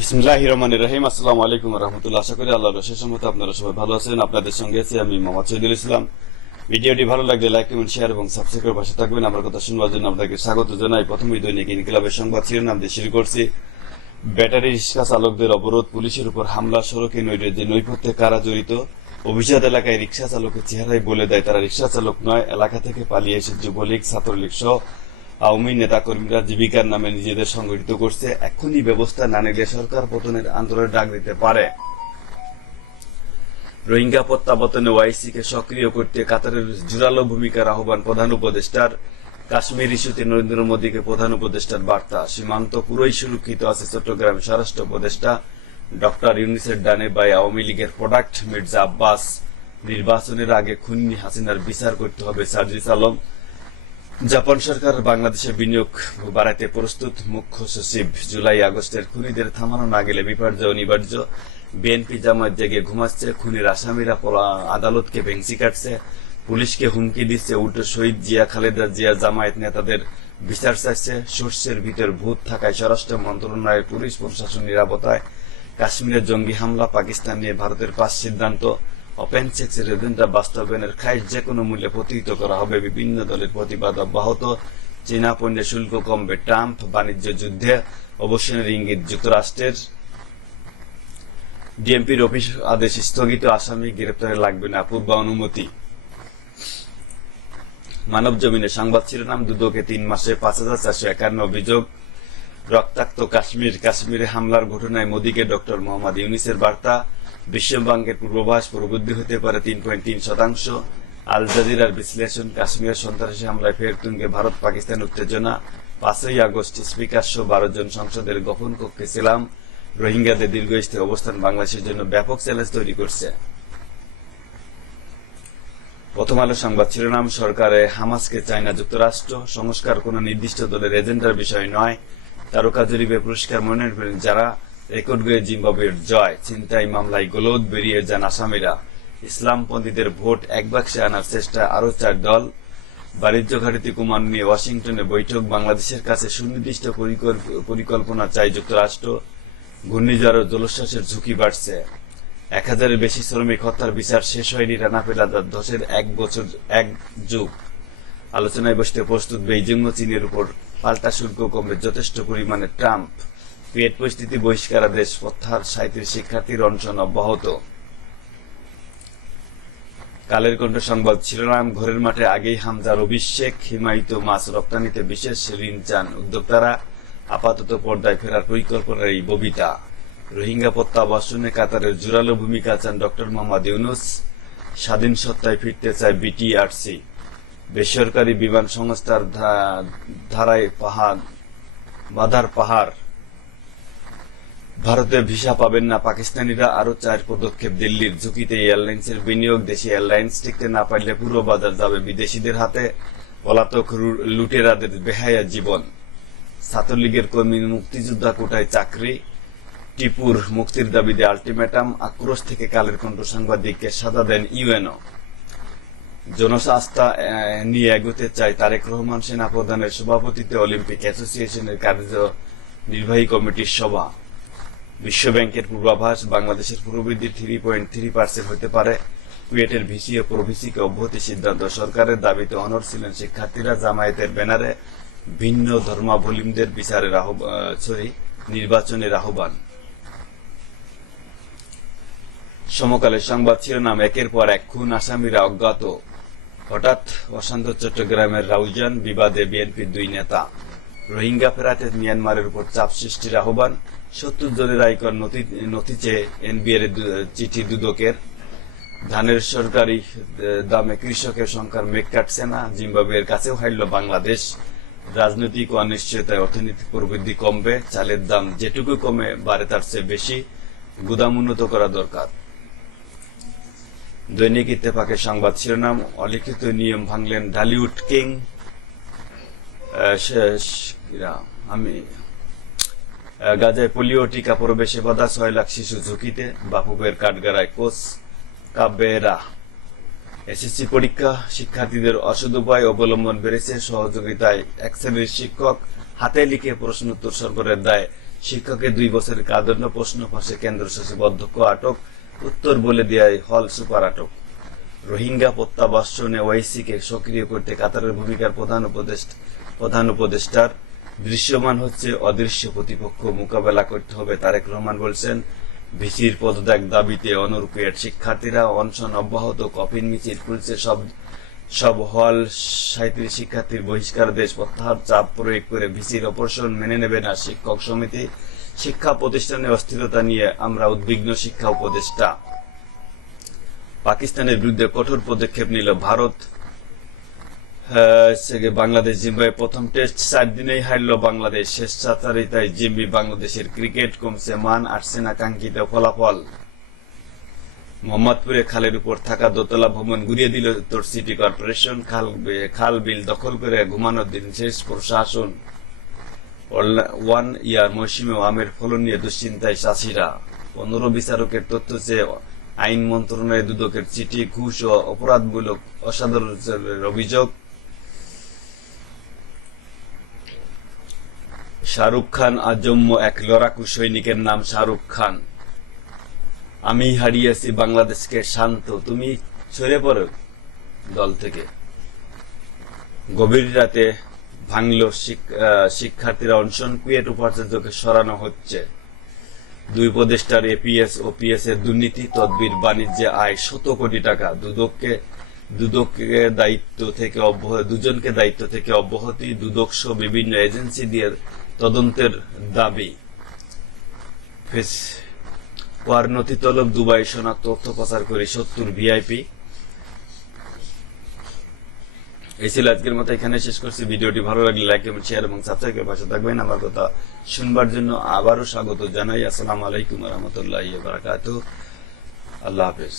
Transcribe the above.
বিসমিল্লাহ রহমান রহিম আসসালামু আলাইকুম রহমতুল্লাহ। আশা করি আল্লাহর শেষ মতো আপনারা সবাই ভালো আছেন। আপনাদের সঙ্গে আছি আমি মোহাম্মদ শহীদুল ইসলাম। ভিডিওটি ভালো লাগলে লাইক, কমেন্ট, শেয়ার এবং সাবস্ক্রাইব পাশে থাকবেন। আমার কথা শুনবার জন্য আপনাকে স্বাগত জানাই। প্রথমেই দৈনিক ইনকিলাবের সংবাদ শিরোনাম দিয়ে শুরু করছি। ব্যাটারি রিক্সা চালকদের অবরোধ, পুলিশের উপর হামলা, সড়কে নৈরের যে নৈপথ্যে কারা জড়িত, অভিজাত এলাকায় রিক্সা চালকের চেহারাই বলে দেয় তারা। রিক্সা চালক নয়, এলাকা থেকে পালিয়ে এসে যুবলীগ, ছাত্রলীগ সহ আওয়ামী নেতাকর্মীরা জীবিকার নামে নিজেদের সংগঠিত করছে। এখনই ব্যবস্থা না নিলে সরকার পতনের আন্দোলনের ডাক দিতে পারে। রোহিঙ্গা প্রত্যাবর্তনে ওয়াইসিকে সক্রিয় করতে কাতারের জোরালো ভূমিকার আহ্বান প্রধান উপদেষ্টার। কাশ্মীর ইস্যুতে নরেন্দ্র মোদীকে প্রধান উপদেষ্টার বার্তা। সীমান্ত পুরোই সুরক্ষিত আছে চট্টগ্রাম স্বরাষ্ট্র উপদেষ্টা ডক্টর ইউনিসের ডানে বাই আওয়ামী লীগের প্রোডাক্ট মির্জা আব্বাস। নির্বাচনের আগে খুনি হাসিনার বিচার করতে হবে সার্জিস আলম। জাপান সরকার বাংলাদেশে বিনিয়োগ বাড়াতে প্রস্তুত মুখ্য সচিব জুলাই আগস্টের খুনিদের থামানো না গেলে বিপর্যয় অনিবার্য। বিএনপি জামাত জেগে ঘুমাচ্ছে, খুনির আসামিরা আদালতকে ভেংসি কাটছে, পুলিশকে হুমকি দিচ্ছে, উল্টো শহীদ জিয়া, খালেদা জিয়া জামায়াত নেতাদের বিচার চাইছে। শস্যের ভিতর ভূত থাকায় স্বরাষ্ট্র মন্ত্রণালয়ের পুলিশ প্রশাসন নিরাপত্তায় কাশ্মীরের জঙ্গি হামলা, পাকিস্তান নিয়ে ভারতের পাঁচ সিদ্ধান্ত। ওপেন সেক্সের এজেন্ডা বাস্তবায়নের খাইজ যে কোনো মূল্যে প্রতিহিত করা হবে। বিভিন্ন দলের প্রতিবাদ অব্যাহত। চীনা পণ্যের শুল্ক কমবে। ট্রাম্প বাণিজ্য যুদ্ধে অবসানের ইঙ্গিত যুক্তরাষ্ট্রের। ডিএমপির অফিস আদেশ স্থগিত। আসামি গ্রেপ্তারে লাগবে না পূর্ব অনুমতি। মানব জমিনে সংবাদ শিরোনাম দুদকে তিন মাসে পাঁচ হাজার চারশো একান্ন অভিযোগ। রক্তাক্ত কাশ্মীর, কাশ্মীরে হামলার ঘটনায় মোদীকে ডক্টর মোহাম্মদ ইউনিসের বার্তা। বিশ্বব্যাংকের পূর্বাভাস প্রবৃদ্ধি হতে পারে তিন পয়েন্ট তিন শতাংশ। আল জাজিরার বিশ্লেষণ, কাশ্মীরের সন্ত্রাসী হামলায় ফের তুঙ্গে ভারত, পাকিস্তান উত্তেজনা। পাঁচই আগস্ট স্পিকার সহ বারো জন সংসদের গোপন কক্ষে ছিলাম। রোহিঙ্গাদের দীর্ঘস্থায়ী অবস্থান বাংলাদেশের জন্য ব্যাপক চ্যালেঞ্জ তৈরি করছে। প্রথম আলো সংবাদ শিরোনাম, সরকারে হামাসকে চায় না যুক্তরাষ্ট্র, সংস্কার কোন নির্দিষ্ট দলের এজেন্ডার বিষয় নয়। তারকা জরিপে পুরস্কার মনোনয়ন পেলেন যারা রেকর্ড গড়ে জিম্বাবুয়ের জয়। ছিনতাই মামলায় গোলদ বেরিয়ে যান আসামিরা। ইসলামপন্থীদের ভোট এক বাক্সে আনার চেষ্টা আরও চার দল। বাণিজ্য ঘাটিতে কুমার নিয়ে ওয়াশিংটনে বৈঠক। বাংলাদেশের কাছে সুনির্দিষ্ট পরিকল্পনা চাই যুক্তরাষ্ট্র। ঘূর্ণিঝড় ও জলোচ্ছ্বাসের ঝুঁকি বাড়ছে। এক হাজারের বেশি শ্রমিক হত্যার বিচার শেষ হয়নি রানা পেলাদার ধসের এক বছর, এক যুগ। আলোচনায় বসতে প্রস্তুত বেইজিং ও চীনের উপর পাল্টা শুল্ক কমবে। যথেষ্ট পরিমাণে ট্রাম্প কুয়েট পরিস্থিতি বহিষ্কারাদেশ প্রত্যাহার সাহিত্যের শিক্ষার্থীর অনশন অব্যাহত। কালের কণ্ঠ সংবাদ শিরোনাম, ঘরের মাঠে আগেই হামজার অভিষেক, হিমায়িত মাছ রপ্তানিতে বিশেষ ঋণ চান উদ্যোক্তারা, আপাতত পর্দায় ফেরার পরিকল্পনার এই ববিতা। রোহিঙ্গা প্রত্যাবাসনে কাতারের জোরালো ভূমিকা চান ডক্টর মোহাম্মদ ইউনুস। স্বাধীন সত্তায় ফিরতে চায় বিটিআরসি। বেসরকারি বিমান সংস্থার ধারায় পাহাড় বাধার পাহাড়। ভারতে ভিসা পাবেন না পাকিস্তানিরা আরও চার পদক্ষেপ। দিল্লির ঝুঁকিতে এয়ারলাইন্সের বিনিয়োগ, দেশে এয়ারলাইন্স টিকতে না পারলে পুরো বাজার যাবে বিদেশিদের হাতে। পলাতক লুটেরাদের বেহায়া জীবন। ছাত্রলীগের কর্মী মুক্তিযোদ্ধা কোটায় চাকরি। টিপুর মুক্তির দাবিতে আলটিমেটাম, আক্রোশ থেকে কালের কণ্ঠ সাংবাদিককে সাজা দেন ইউএনও। জনস্বাস্থ্য নিয়ে এগোতে চায় তারেক রহমান সেনা প্রধানের সভাপতিত্বে অলিম্পিক অ্যাসোসিয়েশনের কার্য নির্বাহী কমিটির সভা। বিশ্বব্যাংকের পূর্বাভাস, বাংলাদেশের প্রবৃদ্ধি থ্রি পয়েন্ট থ্রি পার্সেন্ট হতে পারে। কুয়েটের ভিসি ও প্রভিসিকে অব্যাহতি সিদ্ধান্ত সরকারের দাবিতে অনর ছিলেন শিক্ষার্থীরা জামায়াতের ব্যানারে ভিন্ন ধর্মাবলম্বীদের বিচারের সরি নির্বাচনের আহ্বান। সমকালের সংবাদ শিরোনাম, একের পর এক, খুন, আসামিরা অজ্ঞাত। হঠাৎ অশান্ত চট্টগ্রামের রাউজান বিবাদে বিএনপির দুই নেতা। রোহিঙ্গা ফেরাতে মিয়ানমারের উপর চাপ সৃষ্টির আহ্বান। সত্তর জনের আয়কর নথি চেয়ে এনবিআর এর দু- চিঠি দুদকের। ধানের সরকারি দামে কৃষকের সংখ্যার মেঘ কাটছে না। জিম্বাবুয়ের কাছেও হারল বাংলাদেশ। রাজনৈতিক অনিশ্চয়তায় অর্থনৈতিক প্রবৃদ্ধি কমবে। চালের দাম যেটুকু কমে বাড়ে তার চেয়ে বেশি। গুদাম উন্নত করা দরকার। দৈনিক ইত্তেফাকের সংবাদ শিরোনাম, অলিখিত নিয়ম ভাঙলেন ঢালিউড কিং। আমি গাজায় পোলিও টিকা প্রবেশে বাধা, ছয় লাখ শিশু ঝুঁকিতে বাফুবের কাঠগাড়ায় কোচ কাবেরা। এসএসসি পরীক্ষা, শিক্ষার্থীদের অসদ উপায় অবলম্বন বেড়েছে, সহযোগিতায় এক শ্রেণির শিক্ষক হাতে লিখে প্রশ্নোত্তর সরবরাহের দায়। শিক্ষকের দুই বছরের কাদন্য প্রশ্ন ফাঁসে কেন্দ্র শাসক অধ্যক্ষ আটক উত্তর বলে দেয় হল সুপার আটক রোহিঙ্গা প্রত্যাবাসনে ওয়াইসিকে সক্রিয় করতে কাতারের ভূমিকার প্রধান উপদেষ্টা প্রধান উপদেষ্টার দৃশ্যমান হচ্ছে অদৃশ্য প্রতিপক্ষ মোকাবেলা করতে হবে, তারেক রহমান বলছেন। ভিসির পদত্যাগ দাবিতে অনুরূপের শিক্ষার্থীরা অনশন অব্যাহত, কফিন মিছিল খুলছে, সব সব হল সাঁত্রিশ শিক্ষার্থীর বহিষ্কার দেশ প্রত্যাহার চাপ প্রয়োগ করে ভিসির অপারেশন মেনে নেবে না শিক্ষক সমিতি। শিক্ষা প্রতিষ্ঠানে অস্থিরতা নিয়ে আমরা উদ্বিগ্ন শিক্ষা উপদেষ্টা। পাকিস্তানের বিরুদ্ধে কঠোর পদক্ষেপ নিল ভারত। বাংলাদেশ জিম্বাবুয়ে প্রথম টেস্ট চার দিনেই হারল বাংলাদেশ। শেষ চাতারিতায় জিম্বি বাংলাদেশের ক্রিকেট কমছে মান আসছে না কাঙ্ক্ষিত ফলাফল। মোহাম্মদপুরে খালের উপর থাকা দোতলা ভবন ঘুরিয়ে দিল উত্তর সিটি কর্পোরেশন। খাল খাল বিল দখল করে ঘুমানোর দিন শেষ প্রশাসন। ওয়ান ইয়ার মৌসুমে আমের ফলন নিয়ে দুশ্চিন্তায় চাষিরা পনেরো বিচারকের তথ্য চেয়ে আইন মন্ত্রণালয়ে দুদকের চিঠি, ঘুষ ও অপরাধমূলক অসাধারণ অভিযোগ। শাহরুখ খান আজম্য এক লড়াকু সৈনিকের নাম শাহরুখ খান। আমি হারিয়েছি বাংলাদেশকে শান্ত, তুমি সরে পড়ো দল থেকে। গভীর রাতে ভাঙল শিক- শিক্ষার্থীরা অনশন কুয়েট উপাচার্যকে সরানো হচ্ছে। দুই উপদেষ্টার এপিএস ও পিএস এর দুর্নীতি, তদবির, বাণিজ্যে আয় শত কোটি টাকা। দুদককে দুদককে দায়িত্ব থেকে দুজনকে দায়িত্ব থেকে অব্যাহতি দুদক সহ বিভিন্ন এজেন্সি দিয়ে তদন্তের দাবি। নথি তলব দুবাই সোনা তথ্য প্রচার করে সত্তর ভিআইপি। এই ছিল আজকের মতো এখানে শেষ করছি। ভিডিওটি ভালো লাগলে লাইক এবং শেয়ার এবং সাবস্ক্রাইব করে পাশে থাকবেন। আমার কথা শুনবার জন্য আবারও স্বাগত জানাই। আসসালামু আলাইকুম রহমতুল্লাহ বারাকাত আল্লাহ হাফেজ।